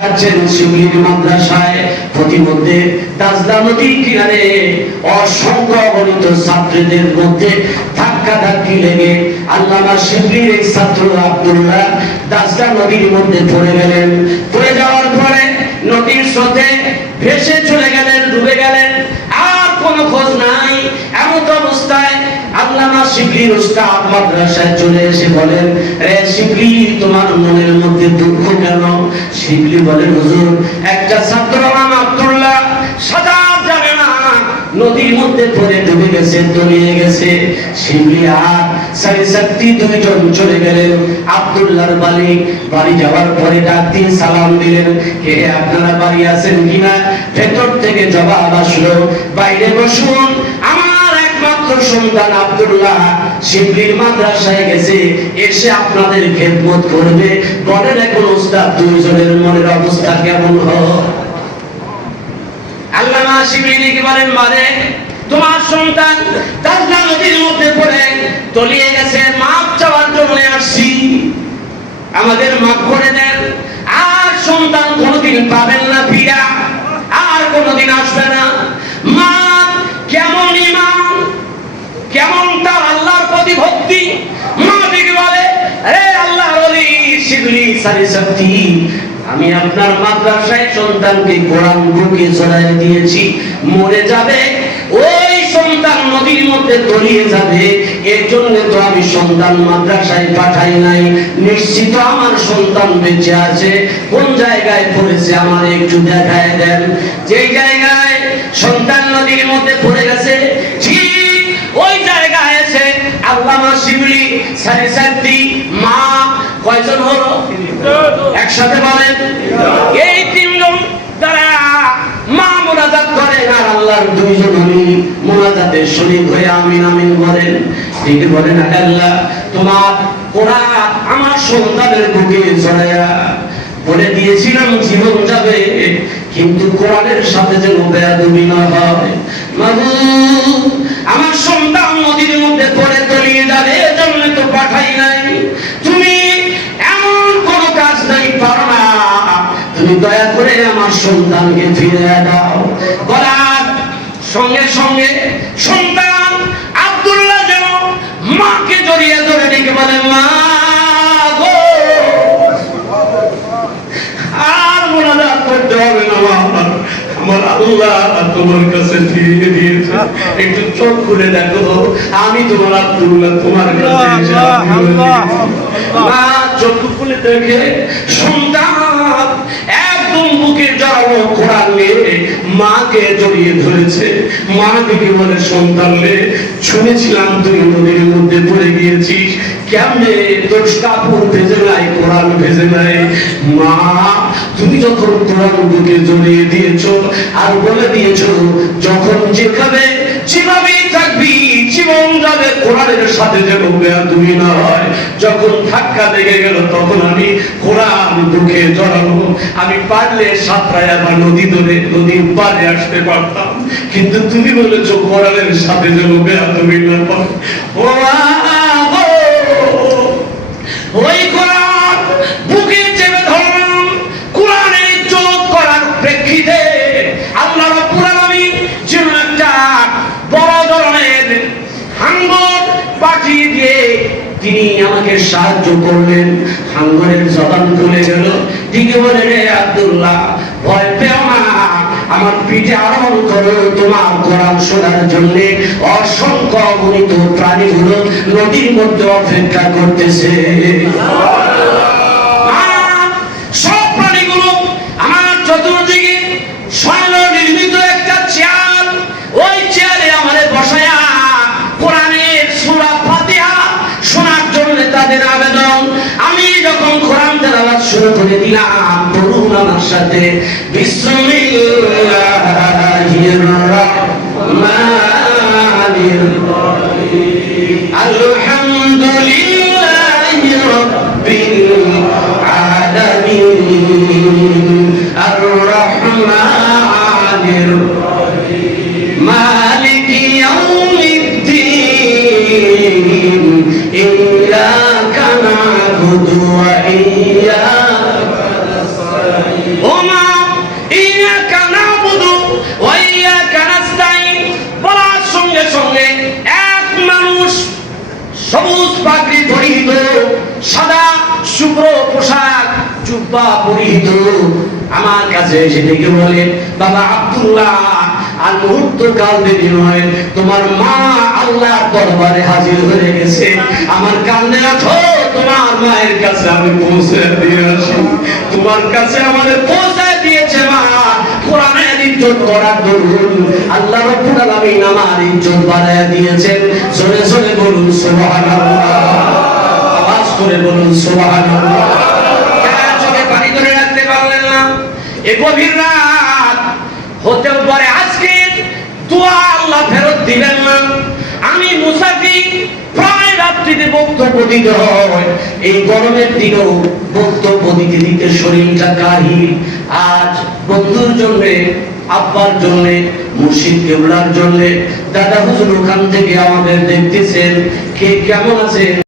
শিবলীর মাদ্রাসায় প্রতিমধ্যে দাজলা নদীর কিনারে অসংখ্য অগণিত ছাত্রদের মধ্যে ধাক্কাধাক্কি লেগে আল্লামা শিবলীর এই ছাত্র আব্দুল্লাহ দাজলা নদীর মধ্যে পড়ে গেলেন। পড়ে যাওয়ার পরে নদীর স্রোতে ভেসে চলে গেলেন, ডুবে গেলেন, আর কোনো খোঁজ নাই। এমন অবস্থায় আল্লামা শিবলীর উস্তাদ মাদ্রাসায় চলে এসে বলেন, রে শিবলী, তোমার মনের মধ্যে দুঃখ কেন? শিবলী বলেন, হুজুর, একটা ছাত্র নাম আব্দুল্লাহ সাজাদ জানে না, নদীর মধ্যে পড়ে ডুবে গেছে, তলিয়ে গেছে। শিবলী আর সাড়ে সাতটি দুইজন চলে গেলেন আব্দুল্লাহর বাড়ি যাওয়ার পরে ডাক দিয়ে সালাম দিলেন, কে আপনারা বাড়ি আছেন কিনা? ভেতর থেকে জবাব আসলো, বাইরে বসুন, আমার একমাত্র সন্তান আব্দুল্লাহ শিবলীর মাদ্রাসায় গেছে, এসে আপনাদের খেদমত করবে। বলেন এখন ওস্তাদ, দুইজনের মনের অবস্থা কেমন হয়? আল্লামা শিবলীকে বলেন, মানে তোমার সন্তান দাজলা নদীর মধ্যে পড়ে তলিয়ে গেছে, মাপ চাওয়ার জন্য আসছি, আমাদের মাপ করে দেন। আর সন্তান কোনোদিন পাবেন না ফিরা, আর কোনোদিন আসবে না। মা কেমন ঈমান, কেমন তার আল্লাহর প্রতি ভক্তি। মা দিকে বলে, রে আল্লাহর ওলি শিবলী সারি শক্তি, আমি আপনার মাদ্রাসায় সন্তানকে কোরআন বুকে ছড়াই দিয়েছি, মরে যাবে, ওই সন্তান নদীর মধ্যে তলিয়ে যাবে, এর জন্য তো আমি সন্তান মাদ্রাসায় পাঠাই নাই। নিশ্চিত আমার সন্তান বেঁচে আছে, কোন জায়গায় পড়েছে আমার একটু দেখায় দেন। যে জায়গায় সন্তান নদীর মধ্যে পড়ে গেছে, ঠিক ওই জায়গায় এসে আল্লামা শিবলী সাড়ে সাতটি মা, কয়জন হলো? একসাথে বলেন, এই তিনজন তারা মা মুনাজাত করেন, আর আল্লাহর দুইজন আমি মুনাজাতের শরীক হয়ে আমিন আমিন বলেন। ঠিক বলেন, আল্লাহ তোমার কোরআন আমার সন্তানের বুকে ছড়ায়া বলে দিয়েছিলাম জীবন যাবে, কিন্তু কোরআনের সাথে যেন বেয়াদবি না হয়। মাবুদ, আমার সন্তান নদীর মধ্যে পড়ে তলিয়ে যাবে, এজন্য তো পাঠাই নাই। তুমি এমন কোন কাজ নাই পারো না, তুমি দয়া করে আমার সন্তানকে ফিরিয়ে দাও। বলার সঙ্গে সঙ্গে সন্তান আব্দুল্লাহ যেন মাকে জড়িয়ে ধরে ডেকে বলে, মা গো, আর মুনাজাত করতে হবে না, আমার আল্লাহ তোমার কাছে ফিরিয়ে দিয়েছে, একটু চোখ খুলে দেখো, আমি তোমার আব্দুল্লাহ তোমার কাছে মা চোখ খুলে দেখে সন্তান একদম বুকের জড়ানো কোরআন নিয়ে মাকে জড়িয়ে ধরেছে। মা দিকে বলে, সন্তান রে, শুনেছিলাম তুই নদীর মধ্যে পড়ে গিয়েছিস, কেমনে তোর কাপড় ভেজে নাই, কোরআন ভেজে নাই। মা, তুমি যখন কোরআন বুকে জড়িয়ে দিয়েছো আর বলে দিয়েছো যখন যেখানে যেভাবেই থাকবি জীবন যাবে, কোরআনের সাথে যেন বেয়াদবি না হয়। যখন ধাক্কা লেগে গেল তখন আমি কোরআন বুকে জড়ানো, আমি পারলে সাঁতরায় আবার নদী ধরে নদীর পাড়ে আসতে পারতাম, কিন্তু তুমি বলেছো কোরআনের সাথে যেন বেয়াদবি না হয়। ও ওই কোরআন বুকে চেপে ধরলাম, কোরআনের ইজ্জত করার প্রেক্ষিতে আল্লাহ রাব্বুল আলামিন যেন একটা বড় ধরনের হাঙ্গর পাঠিয়ে দিয়ে তিনি আমাকে সাহায্য করলেন। হাঙ্গরের জবান খুলে গেল, দিকে বলে, রে আব্দুল্লাহ, ভয় পেও না, আমার পিঠে আরোহণ করো, তোমার কোরআন শোনার জন্য অসংখ্য অগণিত প্রাণীগুলো নদীর মধ্যে অপেক্ষা করতেছে। সব প্রাণীগুলো আমার চতুর্দিকে স্বর্ণ নির্মিত একটা চেয়ার, ওই চেয়ারে আমাদের বসায়া কোরআনের সূরা ফাতিহা শোনার জন্য তাদের আবেদন। আমি যখন কোরআন তেলাওয়াত শুরু করে দিলাম, বলুন আমার সাথে, বিসমিল্লাহির রাহমানির রাহিম, আলহামদুলিল্লাহি রাব্বিল আলামিন, আর রহমানির রাহিম, মালিকি ইয়াউমিদ্দিন, ইয়্যাকা না'বুদু ওয়া ইয়্যাকা নাস্তাঈন, ও মা ইয়াকা নাবুদু ওয়া ইয়াকা নাস্তাইন বলার সঙ্গে সঙ্গে এক মানুষ সবুজ পাগড়ি পরিহিত, সাদা শুভ্র পোশাক জুব্বা পরিহিত আমার কাছে এসে ডেকে বলে, বাবা আব্দুল্লাহ, আর মুহূর্ত কাল দেরি নয়, তোমার মা আল্লাহর দরবারে হাজির হয়ে গেছে, আমার কান্দে আছো, তোমার মায়ের কাছে আমি পৌঁছে দিয়ে আসি। তোমার কাছে আমাদের পৌঁছে দিয়েছে মা। কোরআনের ইজ্জত করার দরুন আল্লাহ রাব্বুল আলামিন আমার ইজ্জত বাড়ায় দিয়েছেন। জোরে জোরে বলুন সুবহানাল্লাহ, আওয়াজ করে বলুন সুবহানাল্লাহ। কেন চোখে পানি ধরে রাখতে পারলেন না? এই গভীর রাত হতেও পারে আজকে দোয়া আল্লাহ ফেরত দিবেন না। আমি মুসাফির, প্রায় রাত্রিতে বক্তব্য দিতে হয়, এই গরমের দিনেও বক্তব্য দিতে দিতে শরীরটা কাহিল। আজ বন্ধুর জন্য, আব্বার জন্য, মুর্শিদ কেবলার জন্য, দাদা হুজুর ওখান থেকে আমাদের দেখতেছেন, কে কেমন আছেন?